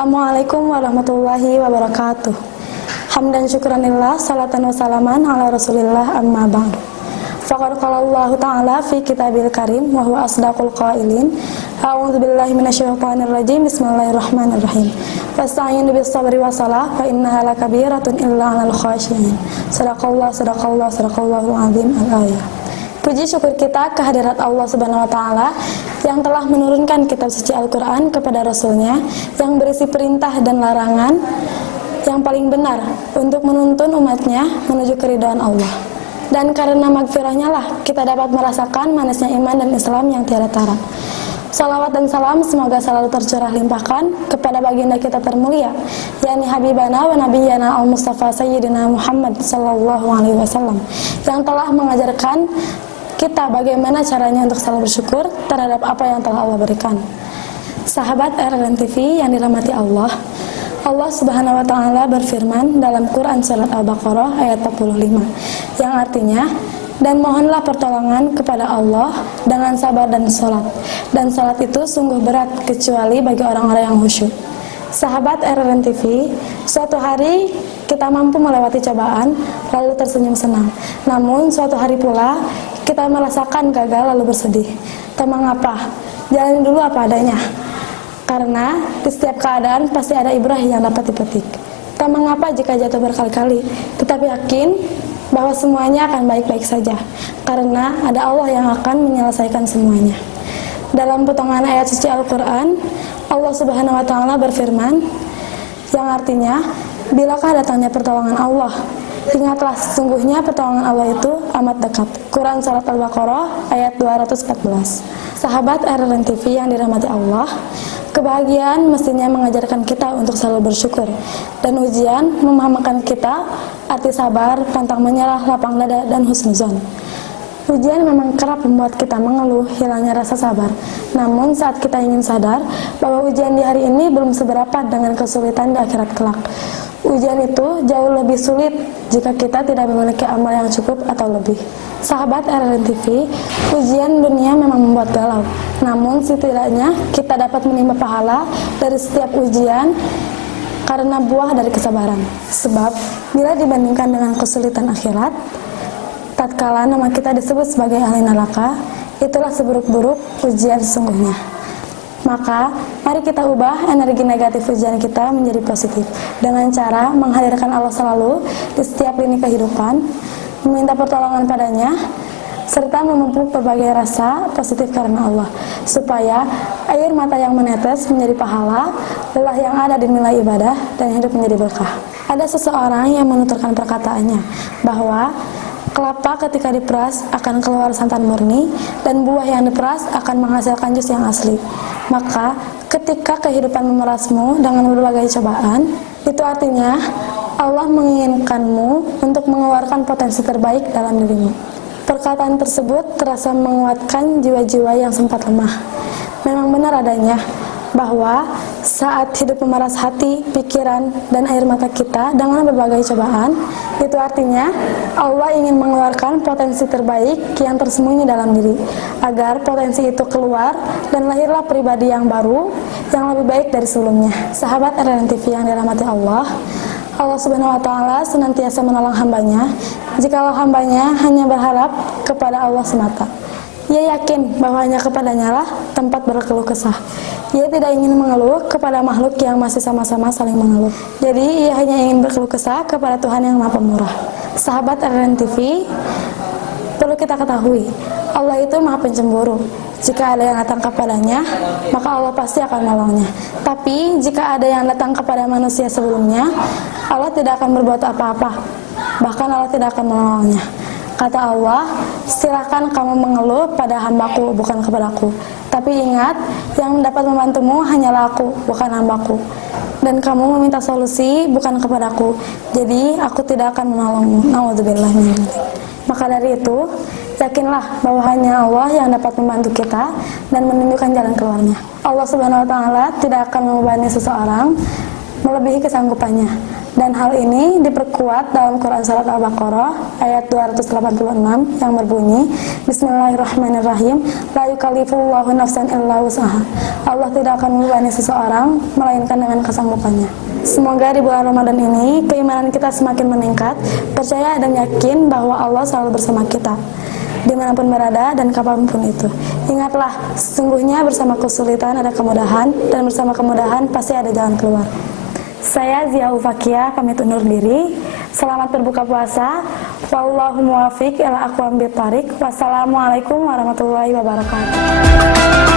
Assalamualaikum warahmatullahi wabarakatuh. Hamdan syukranillah, salatan wassalaman ala rasulillah, amma ba'du. Faqad qala Allah ta'ala fi kitabil karim wa huwa asdaqul qailin. A'udzu billahi minasyaitonir rajim. Bismillahirrahmanirrahim. Wasta'inu bis sabri wassalah fa innaha lakabiratun illa 'alal khashiyin. Sadaqallahu azim al-ayah. Puji syukur kita kehadirat Allah Subhanahu wa taala yang telah menurunkan kitab suci Al-Qur'an kepada Rasulnya yang berisi perintah dan larangan yang paling benar untuk menuntun umatnya menuju keridhaan Allah. Dan karena magfirahnya lah kita dapat merasakan manisnya iman dan Islam yang tiada tara. Salawat dan salam semoga selalu tercurah limpahkan kepada baginda kita termulia, yakni Habibana wa Nabiyana al-Mustafa Sayyidina Muhammad sallallahu alaihi wasallam, yang telah mengajarkan kita bagaimana caranya untuk selalu bersyukur terhadap apa yang telah Allah berikan. Sahabat RRN TV yang dirahmati Allah, Allah Subhanahu wa taala berfirman dalam Quran surat Al-Baqarah ayat 45 yang artinya, dan mohonlah pertolongan kepada Allah dengan sabar dan salat. Dan salat itu sungguh berat kecuali bagi orang-orang yang khusyuk. Sahabat RRN TV, suatu hari kita mampu melewati cobaan lalu tersenyum senang. Namun suatu hari pula kita merasakan gagal lalu bersedih. Tak mengapa, jalani dulu apa adanya. Karena di setiap keadaan pasti ada ibrah yang dapat dipetik. Tak mengapa jika jatuh berkali-kali, tetapi yakin bahwa semuanya akan baik-baik saja, karena ada Allah yang akan menyelesaikan semuanya. Dalam potongan ayat suci Al-Quran, Allah Subhanahu wa taala berfirman yang artinya, bilakah datangnya pertolongan Allah, ingatlah sesungguhnya pertolongan Allah itu amat dekat. Quran surat Al-Baqarah ayat 214. Sahabat RRN TV yang dirahmati Allah, kebahagiaan mestinya mengajarkan kita untuk selalu bersyukur, dan ujian memahamkan kita arti sabar, pantang menyerah, lapang dada, dan husnuzon. Ujian memang kerap membuat kita mengeluh hilangnya rasa sabar. Namun saat kita ingin sadar bahwa ujian di hari ini belum seberapa dengan kesulitan di akhirat kelak. Ujian itu jauh lebih sulit jika kita tidak memiliki amal yang cukup atau lebih. Sahabat RRN TV, ujian dunia memang membuat galau. Namun setidaknya kita dapat menimba pahala dari setiap ujian karena buah dari kesabaran. Sebab bila dibandingkan dengan kesulitan akhirat, tatkala nama kita disebut sebagai ahli neraka, itulah seburuk-buruk ujian sesungguhnya. Maka mari kita ubah energi negatif ujian kita menjadi positif dengan cara menghadirkan Allah selalu di setiap lini kehidupan, meminta pertolongan padanya, serta memupuk berbagai rasa positif karena Allah, supaya air mata yang menetes menjadi pahala, lelah yang ada dinilai ibadah, dan hidup menjadi berkah. Ada seseorang yang menuturkan perkataannya bahwa kelapa ketika diperas akan keluar santan murni, dan buah yang diperas akan menghasilkan jus yang asli. Maka ketika kehidupan memerasmu dengan berbagai cobaan, itu artinya Allah menginginkanmu untuk mengeluarkan potensi terbaik dalam dirimu. Perkataan tersebut terasa menguatkan jiwa-jiwa yang sempat lemah. Memang benar adanya bahwa saat hidup memeras hati, pikiran, dan air mata kita dengan berbagai cobaan, itu artinya Allah ingin mengeluarkan potensi terbaik yang tersembunyi dalam diri, agar potensi itu keluar dan lahirlah pribadi yang baru, yang lebih baik dari sebelumnya. Sahabat RRN TV yang dirahmati Allah, Allah Subhanahu wa taala senantiasa menolong hambanya jikalau hambanya hanya berharap kepada Allah semata. Ia yakin bahwa hanya kepadanya lah tempat berkeluh kesah. Ia tidak ingin mengeluh kepada makhluk yang masih sama-sama saling mengeluh. Jadi ia hanya ingin berkeluh kesah kepada Tuhan yang Maha Pemurah. Sahabat RRN TV, perlu kita ketahui, Allah itu Maha Pencemburu. Jika ada yang datang kepadanya, maka Allah pasti akan menolongnya. Tapi jika ada yang datang kepada manusia sebelumnya, Allah tidak akan berbuat apa-apa. Bahkan Allah tidak akan menolongnya. Kata Allah, silakan kamu mengeluh pada hambaku, bukan kepadaku. Tapi ingat, yang dapat membantumu hanyalah aku, bukan hambaku. Dan kamu meminta solusi, bukan kepadaku. Jadi, aku tidak akan menolongmu. Na'udzubillah min dzalik. Maka dari itu, yakinlah bahwa hanya Allah yang dapat membantu kita dan menunjukkan jalan keluarnya. Allah Subhanahu wa taala tidak akan membebani seseorang melebihi kesanggupannya. Dan hal ini diperkuat dalam Quran Surat Al-Baqarah ayat 286 yang berbunyi, Bismillahirrahmanirrahim, la yukallifullahu nafsan illa wus'aha. Allah tidak akan membebani seseorang melainkan dengan kesanggupannya. Semoga di bulan Ramadan ini keimanan kita semakin meningkat, percaya dan yakin bahwa Allah selalu bersama kita dimanapun berada dan kapanpun itu. Ingatlah, sesungguhnya bersama kesulitan ada kemudahan, dan bersama kemudahan pasti ada jalan keluar. Saya Zia Ufakia, pamit undur diri. Selamat berbuka puasa. Wallahu muwaffiq ila aqwamit thoriq. Wassalamualaikum warahmatullahi wabarakatuh.